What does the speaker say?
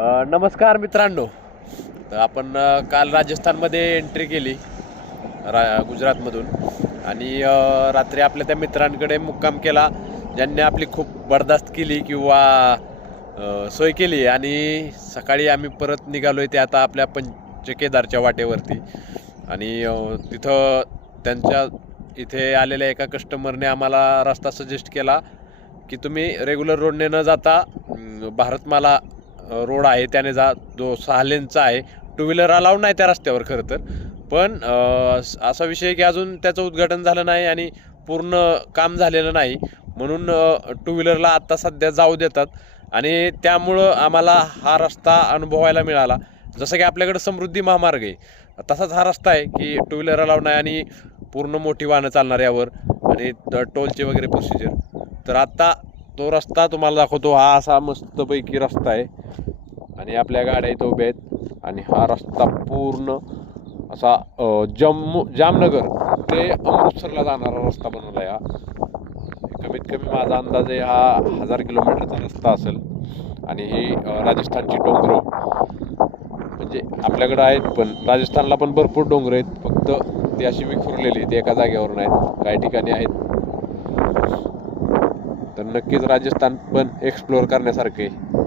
नमस्कार मित्रांनो. तर आपण काल राजस्थानमध्ये एंट्री केली गुजरातमधून आणि रात्री आपल्या त्या मित्रांकडे मुक्काम केला, ज्यांनी आपली खूप बर्दास्त केली किंवा सोय केली. आणि सकाळी आम्ही परत निघालो आहे ते आता आपल्या पंचकेदारच्या वाटेवरती. आणि तिथं त्यांच्या इथे आलेल्या एका कस्टमरने आम्हाला रस्ता सजेस्ट केला की तुम्ही रेग्युलर रोडने न जाता भारतमाला रोड आहे त्याने जा, जो 6 लेनचा आहे. टू व्हीलर अलाउड नाही त्या रस्त्यावर खरं तर, पण असा विषय की अजून त्याचं उद्घाटन झालं नाही आणि पूर्ण काम झालेलं नाही, म्हणून टू व्हीलरला आत्ता सध्या जाऊ देतात. आणि त्यामुळं आम्हाला हा रस्ता अनुभवायला मिळाला. जसं की आपल्याकडं समृद्धी महामार्ग आहे, तसाच हा रस्ता आहे की टू व्हीलर अलाउड नाही आणि पूर्ण मोठी वाहनं चालणार यावर आणि टोलचे वगैरे प्रोसिजर. तर आत्ता तो रस्ता तुम्हाला दाखवतो. हा असा मस्तपैकी रस्ता आहे आणि आपल्या गाड्या इथं उभ्या आहेत. आणि हा रस्ता पूर्ण असा जामनगर ते अमृतसरला जाणारा रस्ता बनवला आहे. हा कमीत कमी माझा अंदाज आहे हा 1000 किलोमीटरचा रस्ता असेल. आणि ही राजस्थानची डोंगरं म्हणजे आपल्याकडं आहेत, पण राजस्थानला पण भरपूर डोंगर आहेत, फक्त ती अशी विखुरलेली ती एका जागेवर नाहीत, काही ठिकाणी आहेत. तर नक्कीच राजस्थान पण एक्सप्लोअर करण्यासारखे आहे.